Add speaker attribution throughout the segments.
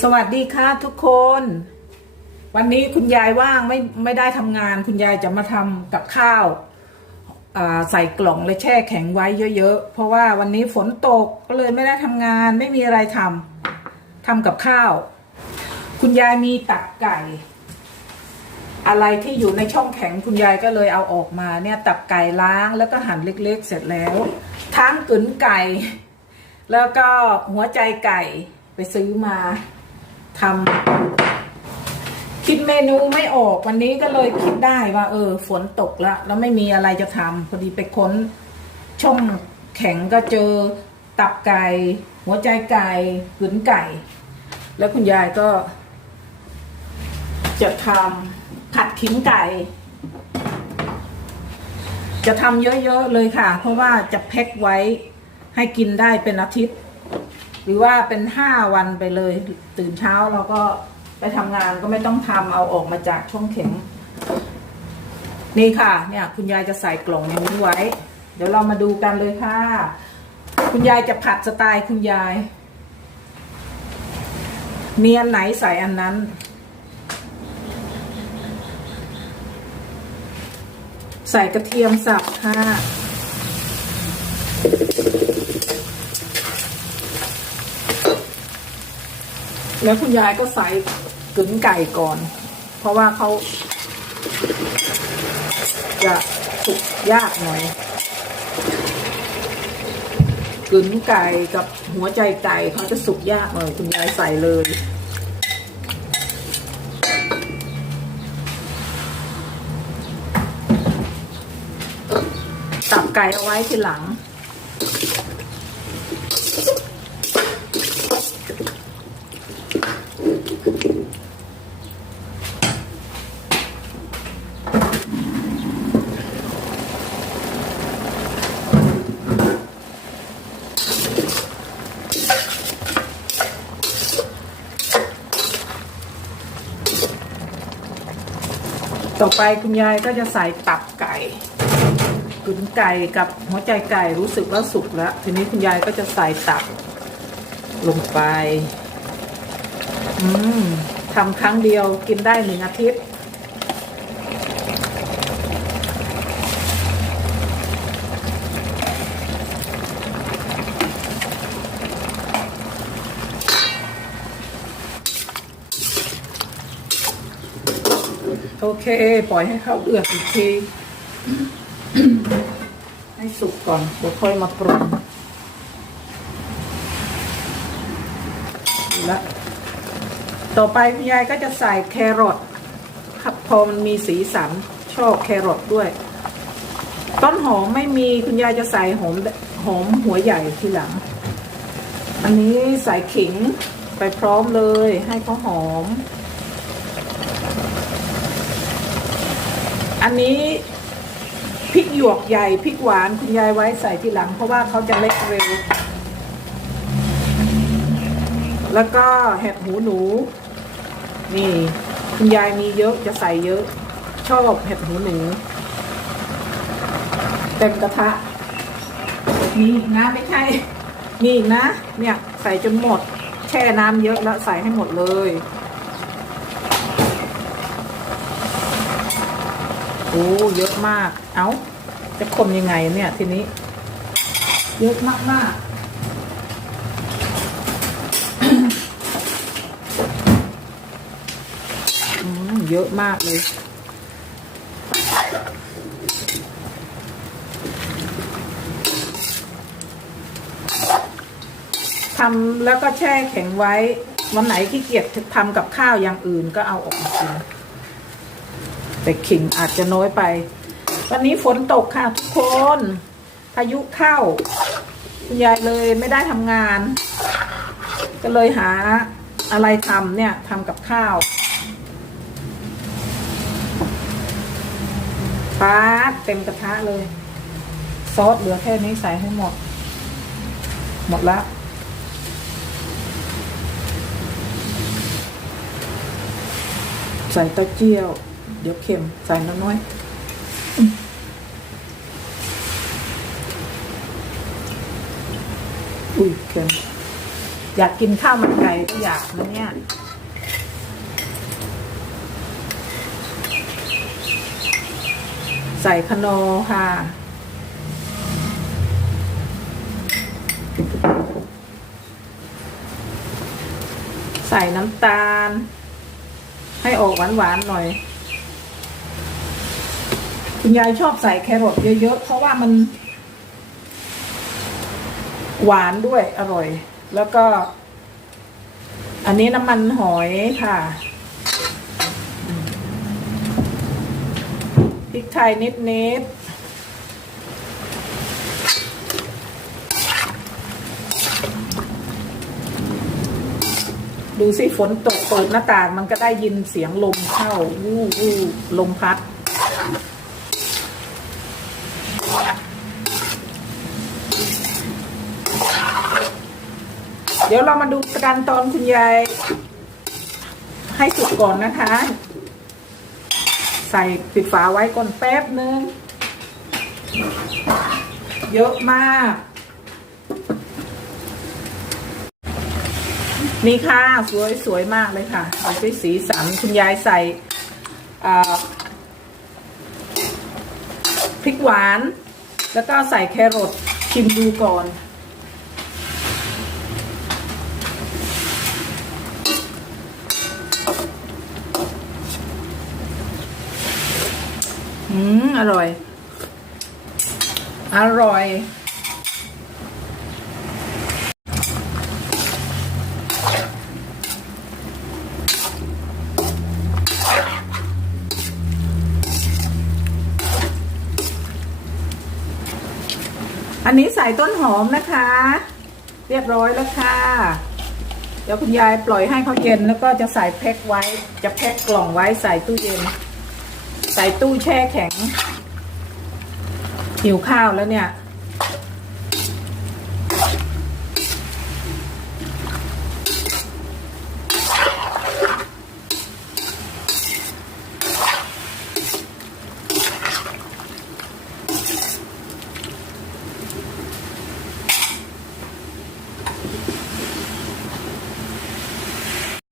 Speaker 1: สวัสดีค่ะทุกคน วันนี้คุณยายว่างไม่ไม่ได้ทำงาน คุณยายจะมาทำกับข้าวใส่กล่องและแช่แข็งไว้เยอะๆ เพราะว่าวันนี้ฝนตกก็เลยไม่ได้ทำงาน ไม่มีอะไรทำทำกับข้าว คุณยายมีตักไก่ อะไรที่อยู่ในช่องแข็งคุณยายก็เลยเอาออกมาเนี่ยตับไก่ล้างแล้วก็หั่นเล็กๆ เสร็จแล้ว ทั้งกึ๋นไก่ แล้วก็หัวใจไก่ไปซื้อมา ทำคิดเมนูไม่ออกวันนี้ก็เลยคิดได้ว่า เออ ฝนตกแล้วแล้วไม่มีอะไรจะทำพอดีไปค้น ช่องแข็งก็เจอตับไก่หัวใจไก่กึ๋นไก่ แล้วคุณยายก็ จะทำผัดขิงไก่ จะทำเยอะๆเลยค่ะ เพราะว่าจะแพ็คไว้ให้กินได้เป็นอาทิตย์ หรือว่าเป็นห้าวันไปเลย ตื่นเช้าเราก็ไปทำงานก็ไม่ต้องทำเอาออกมาจากช่องเข็งนี่ค่ะ เนี่ย คุณยายจะใส่กล่องอย่างนี้ไว้ เดี๋ยวเรามาดูกันเลยค่ะ คุณยายจะผัดสไตล์คุณยาย เนียนไหนใส่อันนั้น ใส่กระเทียมสับค่ะ แล้วคุณยายก็ใส่กึ๋นไก่ก่อน เพราะว่าเขาจะสุกยากหน่อยกึ๋นไก่กับหัวใจไก่เขาจะสุกยากหน่อยคุณยายใส่เลยตับไก่เอาไว้ทีหลัง ต่อไปคุณยายก็จะใส่ตับไก่ตุ๋นไก่กับหัวใจไก่รู้สึกว่าสุกแล้ว ทีนี้คุณยายก็จะใส่ตับลงไป อืมทำครั้งเดียวกินได้หนึ่งอาทิตย์ โอเค ปล่อยให้เขาเดือดอีกที ให้สุกก่อนเดี๋ยวค่อยมาปรุงและต่อไปคุณยายก็จะใส่แครอทครับพอมันมีสีสันชอบแครอทด้วย ต้นหอมไม่มีคุณยายจะใส่หอมหอมหัวใหญ่ทีหลัง อันนี้ใส่ขิงไปพร้อมเลยให้เขาหอม อันนี้พริกหยวกใหญ่พริกหวานคุณยายไว้ใส่ทีหลัง เพราะว่าเขาจะเล็กเร็ว แล้วก็เห็ดหูหนู นี่ คุณยายมีเยอะจะใส่เยอะ ชอบเห็ดหูหนูเต็มกระทะมีอีกนะไม่ใช่มีอีกนะ เนี่ยใส่จนหมด แช่น้ำเยอะแล้วใส่ให้หมดเลย โอ้เยอะมาก เอา้า จะคนยังไงเนี่ยทีนี้ เยอะมากมากอืมเยอะมากเลย ทำแล้วก็แช่แข็งไว้ วันไหนขี้เกียจทำกับข้าวอย่างอื่นก็เอาออกมากิน แต่ขิงอาจจะน้อยไป วันนี้ฝนตกค่ะทุกคนพายุเข้า คุณยายเลยไม่ได้ทำงาน ก็เลยหาอะไรทำเนี่ยทำกับข้าวปาดเต็มกระทะเลย ซอสเหลือแค่นี้ใส่ให้หมด หมดละใส่ต้าเจียว เดี๋ยวเค็มใส่น้อยๆอืมอุ้ยเค็มอยากกินข้าวมันไก่ก็อยากนะเนี่ยใส่ขนอค่ะ ใส่น้ำตาล ให้ออกหวานๆหน่อย คุณยายชอบใส่แครอทเยอะๆ เพราะว่ามัน หวานด้วยอร่อย แล้วก็ อันนี้น้ำมันหอยค่ะพริกไทยนิดๆดูสิฝนตกเปิดหน้าต่างมันก็ได้ยินเสียงลมเข้า วู้วู้ลมพัด ดี๋ยวเรามาดูกันตอนคุณยายให้สุกก่อนนะคะ ใส่ปิดฝาไว้ก่อนแป๊บนึง เยอะมาก นี่ค่ะ สวยสวยมากเลยค่ะเอาไปสีสันคุณยายใส่พริกหวาน แล้วก็ใส่แครอทชิมดูก่อน อร่อย อร่อย อันนี้ใส่ต้นหอมนะคะ เรียบร้อยแล้วค่ะ เดี๋ยวคุณยายปล่อยให้เขาเย็นแล้วก็จะใส่แพ็คไว้ จะแพ็คกล่องไว้ใส่ตู้เย็น ใส่ตู้แช่แข็ง หิวข้าวแล้วเนี่ย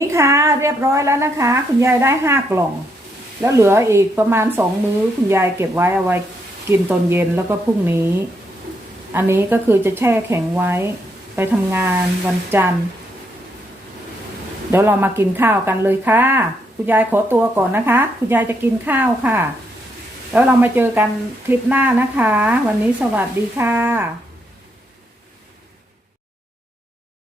Speaker 1: นี่ค่ะ เรียบร้อยแล้วนะคะ คุณยายได้ห้ากล่อง แล้วเหลืออีกประมาณสองมื้อคุณยายเก็บไว้เอาไว้กินตอนเย็นแล้วก็พรุ่งนี้ อันนี้ก็คือจะแช่แข็งไว้ไปทำงานวันจันทร์ เดี๋ยวเรามากินข้าวกันเลยค่ะ คุณยายขอตัวก่อนนะคะ คุณยายจะกินข้าวค่ะ แล้วเรามาเจอกันคลิปหน้านะคะ วันนี้สวัสดีค่ะ